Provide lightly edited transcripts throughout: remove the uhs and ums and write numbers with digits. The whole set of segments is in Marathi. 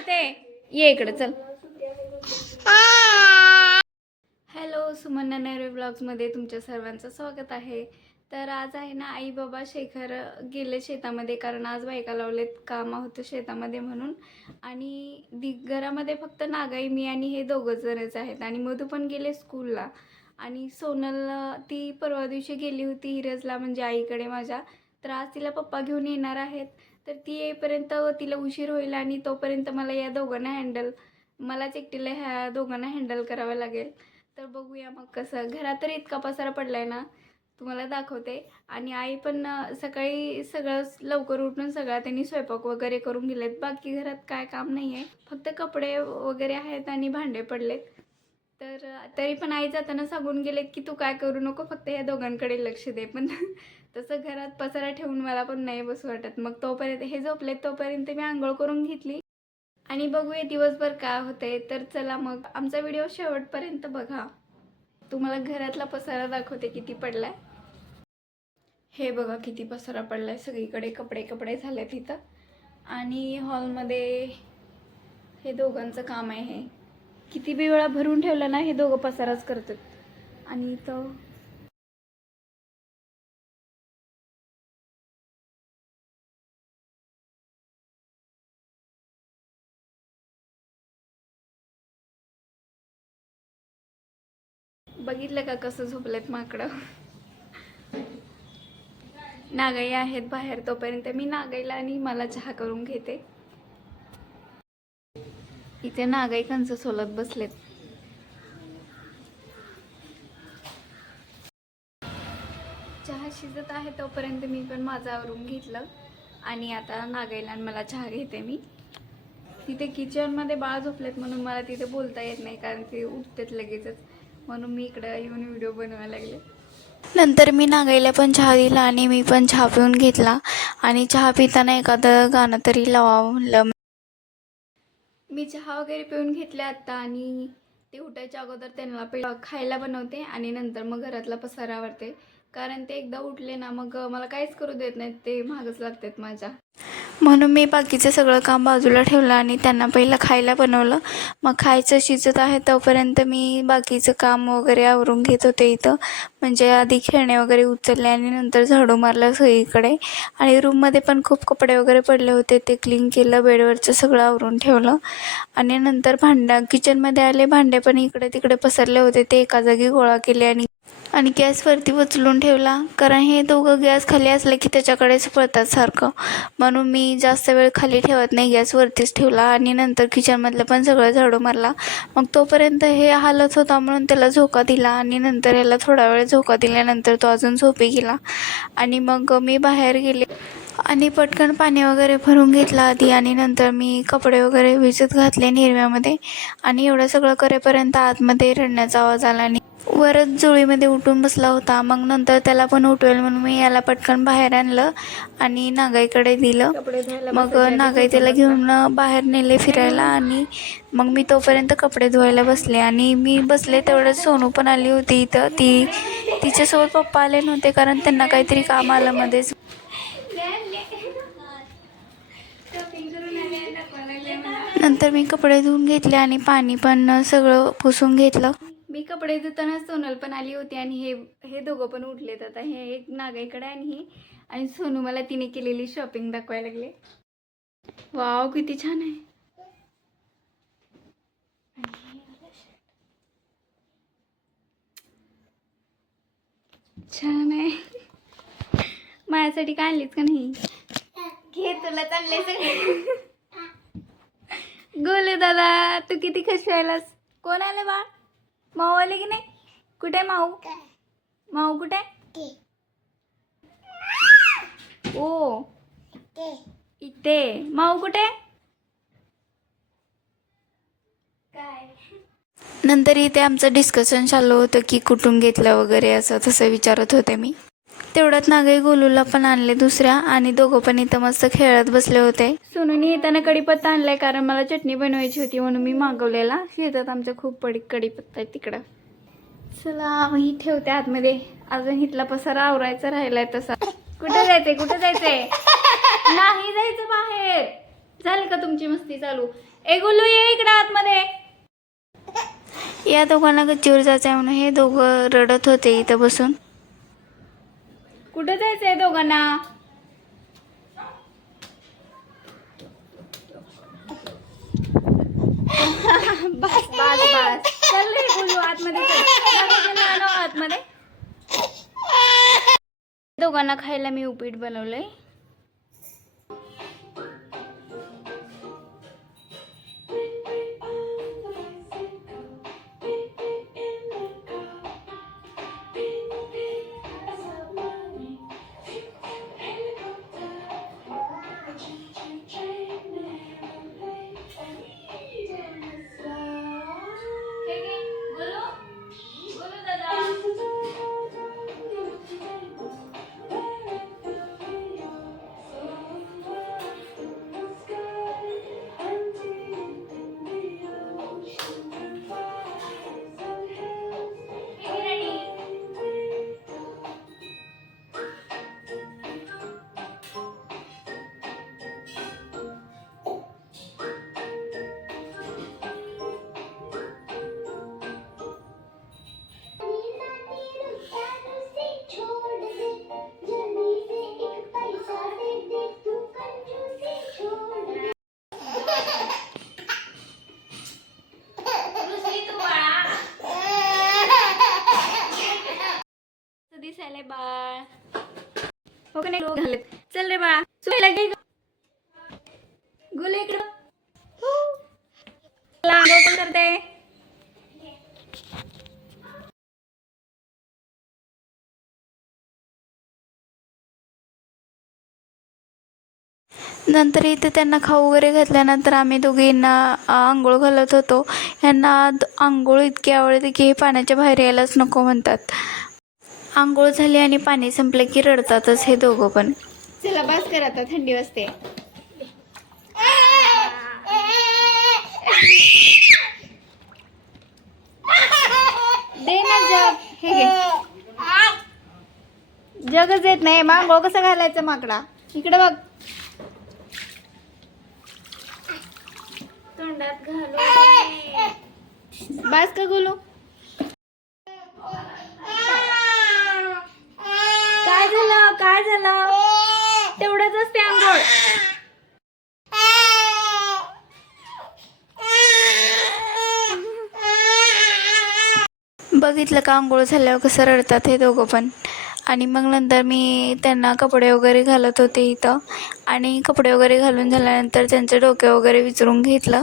काढते, ये इकडे चल. हॅलो, सुमन नन्हेरे ब्लॉग्समध्ये तुमच्या सर्वांचं स्वागत आहे. तर आज आहे ना, आई बाबा शेखर गेले शेतामध्ये, कारण आज बायका लावलेत, काम होतं शेतामध्ये म्हणून. आणि घरामध्ये फक्त नागाई, मी आणि हे दोघं जणच आहेत. आणि मधू पण गेले स्कूलला. आणि सोनल ती परवा दिवशी गेली होती हिरजला, म्हणजे आईकडे माझ्या. तर आज तिला पप्पा घेऊन येणार आहेत. तर ती येईपर्यंत तिला उशीर होईल आणि तोपर्यंत मला या दोघांना मलाच एकटीला ह्या दोघांना हँडल करावं लागेल. तर बघूया मग कसं. घरात तर इतका पसारा पडला आहे ना, तुम्हाला दाखवते. आणि आई पण सकाळी सगळं लवकर उठून त्यांनी स्वयंपाक वगैरे करून गेलेत. बाकी घरात काय काम नाही आहे, फक्त कपडे वगैरे आहेत आणि भांडे पडलेत. तर तरी पण आई जाताना सांगून गेलेत की तू काय करू नको, फक्त या दोघांकडे लक्ष दे. पण तसं घरात पसारा ठेवून मला पण नाही बसू वाटत. मग तोपर्यंत हे झोपलेत, तोपर्यंत मी आंघोळ करून घेतली आणि बघूया दिवसभर काय होते. तर चला मग आमचा व्हिडिओ शेवटपर्यंत बघा. तुम्हाला घरातला पसारा दाखवते किती पडलाय. हे बघा किती पसारा पडलाय, सगळीकडे कपडे कपडे झाले तिथं. आणि हॉलमध्ये हे दोघांचं काम आहे. हे किती बी वेळा भरून ठेवलं ना, हे दोघं पसाराच करतात. आणि तो बघितलं का कसं झोपलेत माकडं. नागाई आहेत बाहेर, तोपर्यंत मी नागाईला आणि मला चहा करून घेते. इथे नागाई कंच सोलत बसलेत. चहा शिजत आहे तोपर्यंत मी पण माझं आवरून घेतलं. आणि आता नागाईला आणि मला चहा घेते मी. तिथे किचनमध्ये बाळ झोपलेत म्हणून मला तिथे बोलता येत नाही, कारण ते उठतात लगेचच. म्हणून मी इकडं येऊन व्हिडिओ बनवायला लागले. नंतर मी नागाईला पण चहा दिला आणि मी पण चहा पिऊन घेतला. आणि चहा पिताना एखादं गाणं तरी लावावं म्हणलं. मी चहा वगैरे पिऊन घेतले आत्ता. आणि ते उठायच्या अगोदर त्यांना पहिलं खायला बनवते आणि नंतर मग घरातला पसारा आवरते. कारण ते एकदा उठले ना, मग मला काहीच करू देत नाहीत, ते महागच लागतात माझ्या. म्हणून मी बाकीचं सगळं काम बाजूला ठेवलं आणि त्यांना पहिलं खायला बनवलं. मग खायचं शिजत आहे तोपर्यंत मी बाकीचं काम वगैरे आवरून घेत होते इथं. म्हणजे आधी खेळणे वगैरे उचलले आणि नंतर झाडू मारलं सगळीकडे. आणि रूममध्ये पण खूप कपडे वगैरे पडले होते, ते क्लीन केलं, बेडवरचं सगळं आवरून ठेवलं. आणि नंतर किचनमध्ये आले, भांडे पण इकडे तिकडे पसरले होते, ते एका जागी गोळा केले आणि गॅसवरती उचलून ठेवला. कारण हे दोघं गॅस खाली असले की त्याच्याकडेच पळतात सारखं. म्हणून मी जास्त वेळ खाली ठेवत नाही, गॅसवरतीच ठेवला. आणि नंतर किचनमधलं पण सगळं झाडू मारला. मग तोपर्यंत हे हालत होता म्हणून त्याला झोका दिला. आणि नंतर याला थोडा वेळ झोका दिल्यानंतर तो अजून झोपी गेला. आणि मग मी बाहेर गेले आणि पटकन पाणी वगैरे भरून घेतलं आधी. आणि नंतर मी कपडे वगैरे भिजत घातले निरव्यामध्ये. आणि एवढं सगळं करेपर्यंत आतमध्ये रडण्याचा आवाज आला आणि वरच जुळीमध्ये उठून बसला होता. मग नंतर त्याला पण उठवेल म्हणून मी याला पटकन बाहेर आणलं आणि नागाईकडे दिलं. मग नागाई त्याला घेऊन बाहेर नेले फिरायला. आणि मग मी तोपर्यंत कपडे धुवायला बसले. आणि मी बसले तेवढं सोनू पण आली होती इथं. तिच्यासोबत पप्पा आले नव्हते, कारण त्यांना काहीतरी काम आलं मध्येच. नंतर मी कपडे धुवून घेतले आणि पाणी पण सगळं पुसून घेतलं. मी कपडे धुताना सोनल पण आली होती आणि हे दोघं पण उठलेत आता. हे एक नागाईकडे आणि सोनू मला तिने केलेली शॉपिंग दाखवायला लागले. वाव किती छान आहे. छान आहे. माझ्यासाठी काय आणलीच का नाही? घे, तुला चाललंय सगळं. गोले दादा, तू किती खुश व्हायलास. कोण आले बा? माऊ आले की नाही? कुठे माऊ? माऊ कुठे? ओ इथे. माऊ कुठे? काय? नंतर इथे आमचं डिस्कशन चालू होतं की कुठून घेतलं वगैरे, असं तसं विचारत होते मी. तेवढ्यात नागाई गोलूला पण आणले दुसऱ्या. आणि दोघं पण इथं मस्त खेळत बसले होते. सोनूने येताना कढीपत्ता आणलाय, कारण मला चटणी बनवायची होती म्हणून मी मागवलेला. शेतात आमच्या खूप कढीपत्ता आहे तिकडं. चला ही ठेवते आतमध्ये. अजून इथला पसारा आवरायचा राहिलाय तसा. कुठे जायचंय? नाही जायचं बाहेर. झालं का तुमची मस्ती चालू? ए गोलू ये इकडे आतमध्ये. या दोघांना गच्चीवर जायचंय म्हणून हे दोघं रडत होते इथं बसून. कुठं जायचंय दोघांना? बस बस बस चल रे गोलू आतमध्ये चल. आतमध्ये दोघांना खायला मी उपीट बनवलंय. दिसायला बाळ हो का नाही? चल रे बाळा सुईला घे गुले इकडं. पण करते. नंतर इथे त्यांना खाऊ वगैरे घातल्यानंतर आम्ही दोघींना आंघोळ घालत होतो. ह्यांना आंघोळ इतकी आवडते की हे पाण्याच्या बाहेर यायलाच नको म्हणतात. आंघोळ झाली आणि पाणी संपले की रडतातच हे दोघं पण. चला बस कर आता थंडी वाजते. दे ना जग. हे घे. जगच येत नाही. आंघोळ कसं घालायचं माकडा? इकडे बघ. तोंडात घालू. बस का गोलू? काय झालं? काय झालं? तेवढंच असते आंघोळ. बघितलं का आंघोळ झाल्यावर कसं रडतात हे दोघं पण. आणि मग नंतर मी त्यांना कपडे वगैरे घालत होते इथं. आणि कपडे वगैरे घालून झाल्यानंतर त्यांचं डोके वगैरे विचारून घेतलं.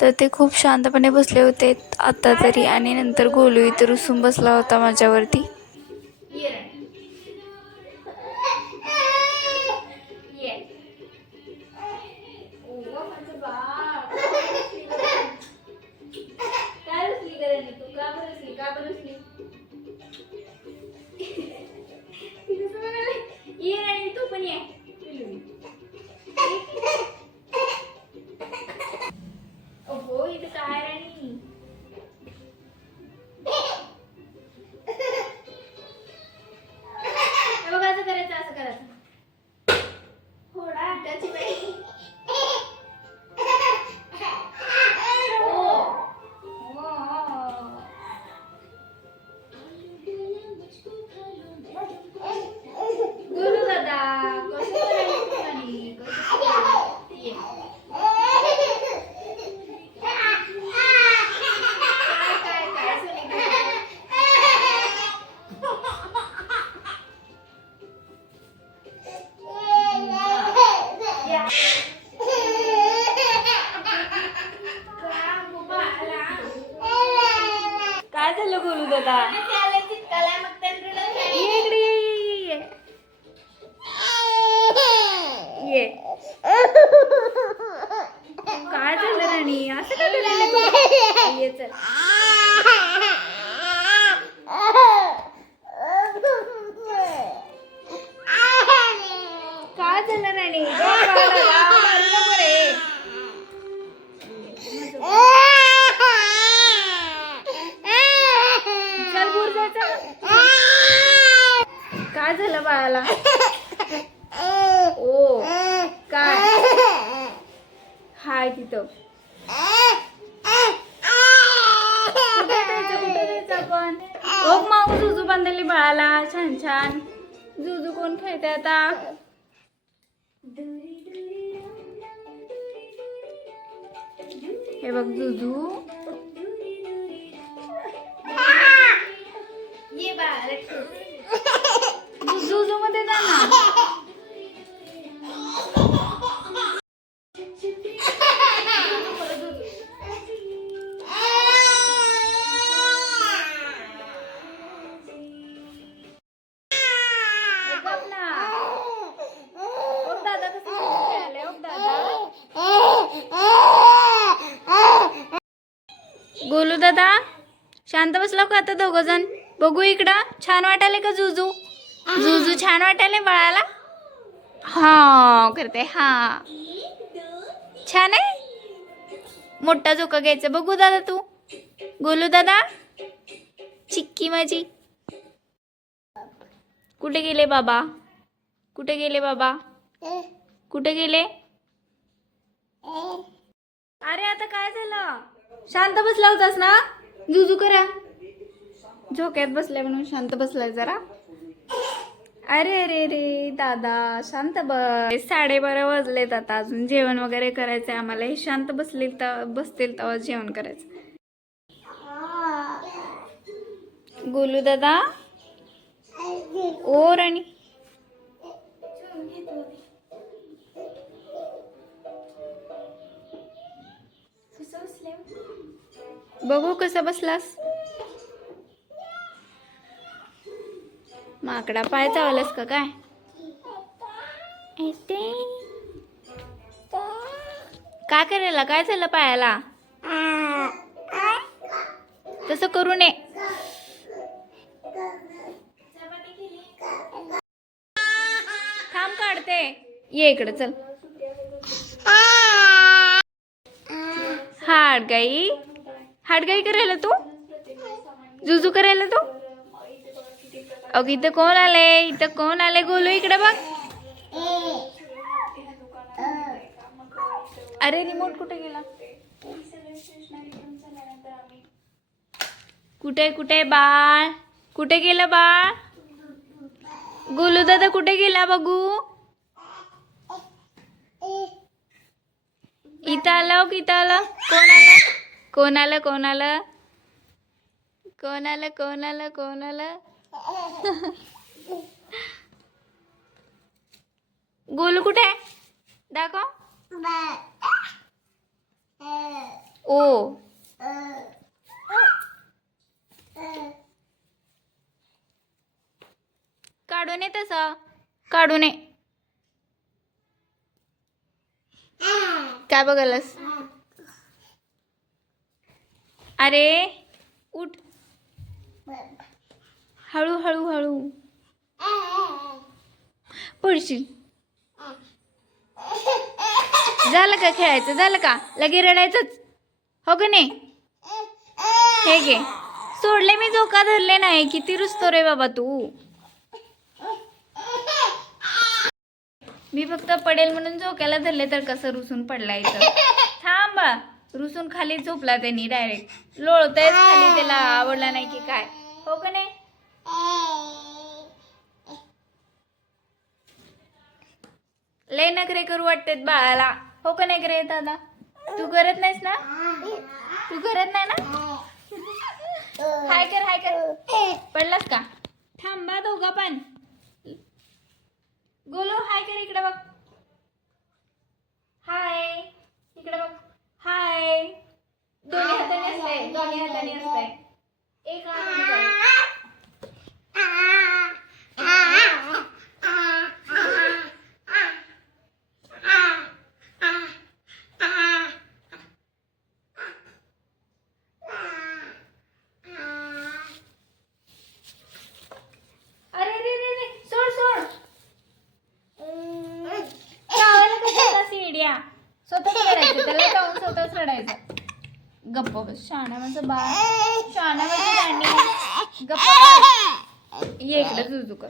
तर ते खूप शांतपणे बसले होते आत्ता तरी. आणि नंतर गोलू इथं रुसून बसला होता माझ्यावरती. तू पण ये. हो इथं काय राणी. बघा असं करायचं असं करायचं. थोडा त्याची बाई. गुरु दादा कसं करायचं? काय झालं गोलू दादा? ये काय झालं राणी? असं का करायला? ये चल. काय झालं राणी? काय झालं बाळाला? ओ काय आहे तिथं. कुठे जायचं आपण? ओ माऊ जुजू बांधली बाळाला छान छान. जुजू कोण खेळते आता? हे बघ जुजू. जुजू मध्ये जा ना. गोलू दादा शांत बसला का आता दोघ जण? बघू इकडं. छान वाटायले का जुजू? जुजू छान वाटायले बाळाला? हा करते. हा छान आहे. मोठा झोका घ्यायचा. बघू दादा तू. गोलू दादा चिक्की माझी. कुठे गेले बाबा? कुठे गेले बाबा? कुठे गेले? अरे आता काय झालं? शांत बसला होतास ना? जुजू करा. झोक्यात बसलाय म्हणून शांत बसलाय जरा. अरे अरे रे दादा शांत बस. 12:30 वाजलेत आता. अजून जेवण वगैरे करायचंय आम्हाला. हे शांत बसतील तेव्हा जेवण करायचं. गोलू दादा ओ राणी. बघू कसा बसलास? माकडा पाय चावलास का काय? काय करायला? काय झालं पायाला? तसं करू नये. थांब काढते. ये इकडे चल. हाडगाई हाडगाई करायला तू? जुजू करायला तू? अग इथं कोण आले? इथं कोण आले? गोलू इकडे बघ. अरे रिमोट कुठे गेला? कुठे बाळ? कुठे गेलं बाळ? गोलू दादा कुठे गेला बघू? इथं आलं की इथं आलं? कोण आलं? कोण आलं? कोण आलं? कोण आलं? कोण आलं? कोण आलं? गोलू कुठे आहे? दाखव. ओ काढू नये तसं. काढू नये. काय बघायलास? अरे उठ. हळू हळू हळू पडशील. झालं का खेळायचं? झालं का? लगे रडायचंच हो का नाही? हे घे. सोडले मी झोका धरले नाही. किती रुसतो रे बाबा तू. मी फक्त पडेल म्हणून झोक्याला धरले तर कसं रुसून पडला इथं. थांब. रुसून खाली झोपला त्यांनी डायरेक्ट. लोळतयच खाली. त्याला आवडला नाही की काय? हो का नाही? लय नखरे करू वाटतात बाळाला. हो का नाही करे दादा? तू करत नाहीस ना? तू करत नाही ना? हाय कर हाय कर. पडलास का? थांबा दोघा पण. गोलू हाय कर. इकडे बघ. हाय इकडे बघ. हाय. दोन्ही हाताने असते. दोन्ही हाताने असते. एक हाताने कर. अरे रे रे रे सोड सोड. चावायला कशाला सीड्या? स्वतःच रडायचं. त्याला जाऊन स्वतःच रडायचं. गप्प बस. शाणा माझं बाळ. शाणा माझी राणी. गप्प बस. ये इकडे जुजू कर.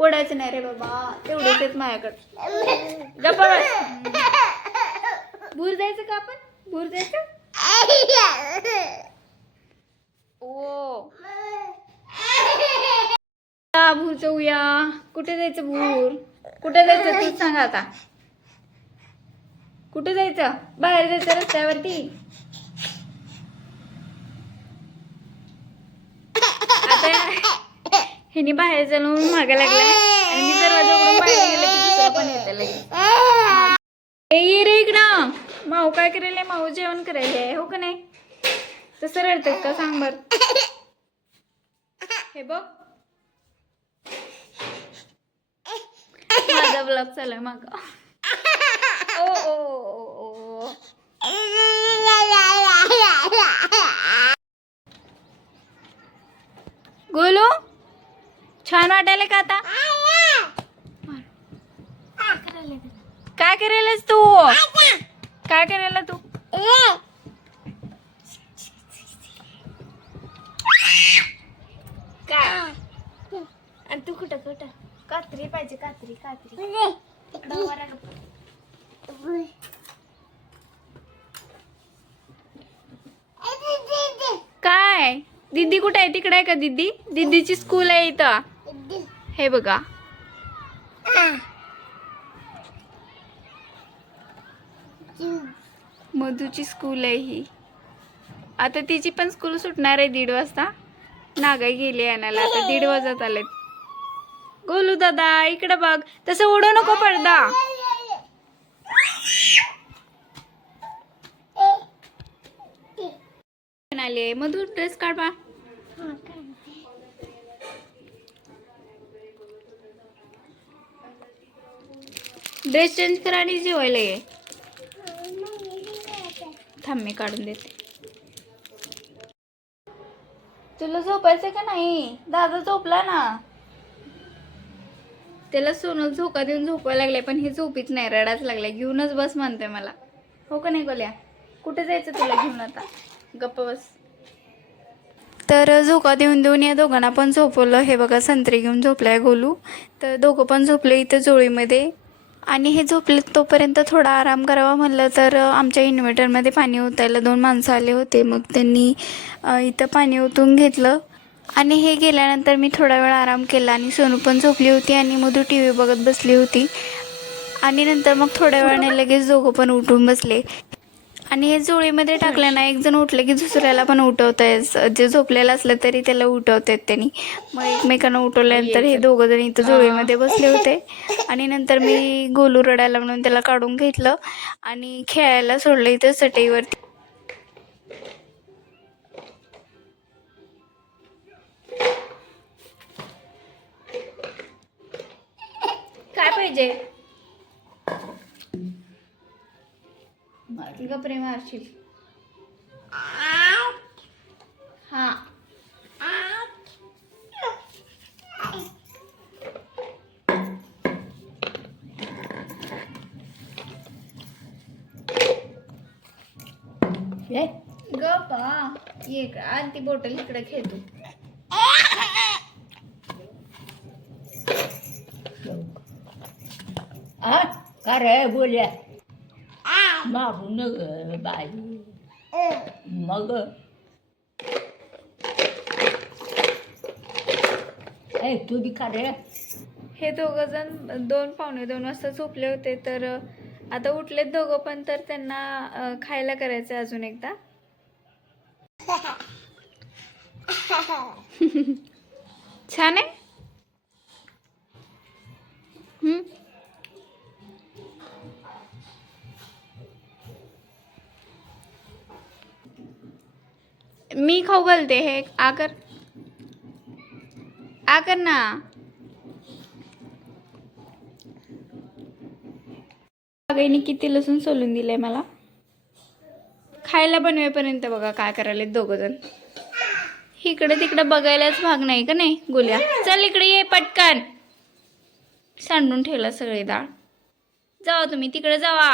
ओढायचं नाही रे बाबा, तेवढेच आहेत माझ्याकडे. गप्पा बस. भूर जायचं का आपण? भूर जायचं? ओ भूर जाऊया. कुठे जायचं भूर? कुठे जायचं तू सांग आता. कुठे जायचं? बाहेर जायचं रस्त्यावरती? आता ह्यानी बाहेर जाऊन मागे लागलाय आणि मी दरवाजा उघडून बाहेर गेले की दुसरं पण येतं लगेच. ये रे इकडं. माऊ काय करायला? माऊ जेवण करायला हो का नाही? तसं रडतात का सांग बर. हे बघ माझा ब्लॉग चालू आहे माग. ओ ओ ओ ओ. गोलू छान वाटायला का आता? काय करायलास तू? काय करायला तू? काय? आणि तू कुठं कुठं? कात्री पाहिजे, कात्री कात्री. इकडं वर आण. काय दीदी कुठे आहे? तिकडे आहे का दीदी? दीदीची स्कूल आहे इथं. हे बघा मधूची स्कूल आहे ही. आता तिची पण स्कूल सुटणार आहे 1:30 वाजता. नागाई गेली आणायला. आता 1:30 वाजत आलेत. गोलू दादा इकडे बघ. तसं उडू नको पडदा. आले मधू ड्रेस काढ बा. ड्रेस चेंज करा आणि जेवायला ये. थांब मी काढून देते. तुला झोपायचं का नाही? दादा झोपला ना. त्याला सोनल झोका देऊन झोपायला लागले पण हे झोपीच नाही, रडाच लागलाय. घेऊनच बस म्हणतोय मला. हो का नाही गोल्या? कुठे जायचं तुला घेऊन आता? गप्प बस. तर झोका देऊन देऊन या दोघांना पण झोपवलं. हे बघा संत्री घेऊन झोपलाय गोलू. तर दोघं पण झोपले इथं जोळीमध्ये. आणि हे झोपले तोपर्यंत थोडा आराम करावा म्हणलं तर आमच्या इन्व्हर्टरमध्ये पाणी ओतायला 2 माणसं आले होते. मग त्यांनी इथं पाणी ओतून घेतलं. आणि हे गेल्यानंतर मी थोडा वेळ आराम केला आणि सोनू पण झोपली होती आणि मधू टी व्ही बघत बसली होती. आणि नंतर मग थोड्या वेळाने लगेच दोघं पण उठून बसले. आणि हे जोळीमध्ये टाकलं ना, एक जण उठलं की दुसऱ्याला पण उठवतायच. जे झोपलेलं असलं तरी त्याला उठवतात त्यांनी. मग एकमेकांना उठवल्यानंतर हे दोघं जण इथं जोळीमध्ये बसले होते. आणि नंतर मी गोलू रडायला म्हणून त्याला काढून घेतलं आणि खेळायला सोडलं इथं चटईवरती. काय पाहिजे? गप्रे मारशील. हा गप्पा ये का? आणि ती बॉटल इकडे खेळतो. का रे बोल्या मारू न बाई मग तू बी का रे. हे दोघं जण 2 पावणे 2 वाजता झोपले होते. तर आता उठलेत दोघं पण. तर त्यांना खायला करायचं अजून एकदा. छान आहे. मी खाऊ घालते. हे आकर आकर ना. बागाईने किती लसूण सोलून दिलंय मला. खायला बनवेपर्यंत बघा काय करायला दोघं जण. इकडे तिकडे बघायलाच भाग नाही का नाही गोल्या? चल इकडे ये पटकन. सांडून ठेवला सगळी डाळ. जावा तुम्ही तिकडे जावा.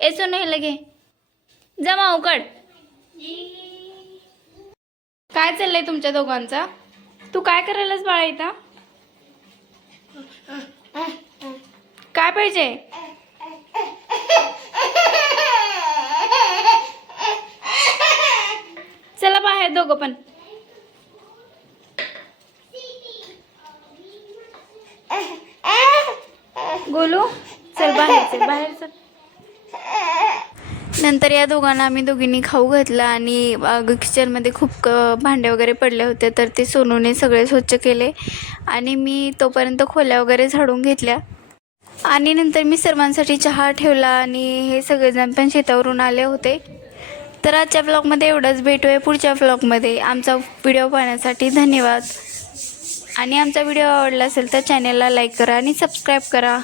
येसो नाही लगे जमा उकड. काय चाललंय तुमच्या दोघांचा? तू काय करायलास बाळा इथं? काय पाहिजे? चला बाहेर दोघं पण. गोलू चल बाहेर, चल बाहेर चल. नंतर या दोघांना आम्ही दोघींनी खाऊ घातलं आणि किचनमध्ये खूप भांडे वगैरे पडले होते, तर ते सोनूने सगळे स्वच्छ केले आणि मी तोपर्यंत खोल्या वगैरे झाडून घेतल्या. आणि नंतर मी सर्वांसाठी चहा ठेवला आणि हे सगळेजण पण शेतावरून आले होते. तर आजच्या व्लॉगमध्ये एवढंच. भेटूया पुढच्या व्लॉगमध्ये. आमचा व्हिडिओ पाहण्यासाठी धन्यवाद. आणि आमचा व्हिडिओ आवडला असेल तर चॅनलला लाईक करा आणि सबस्क्राईब करा.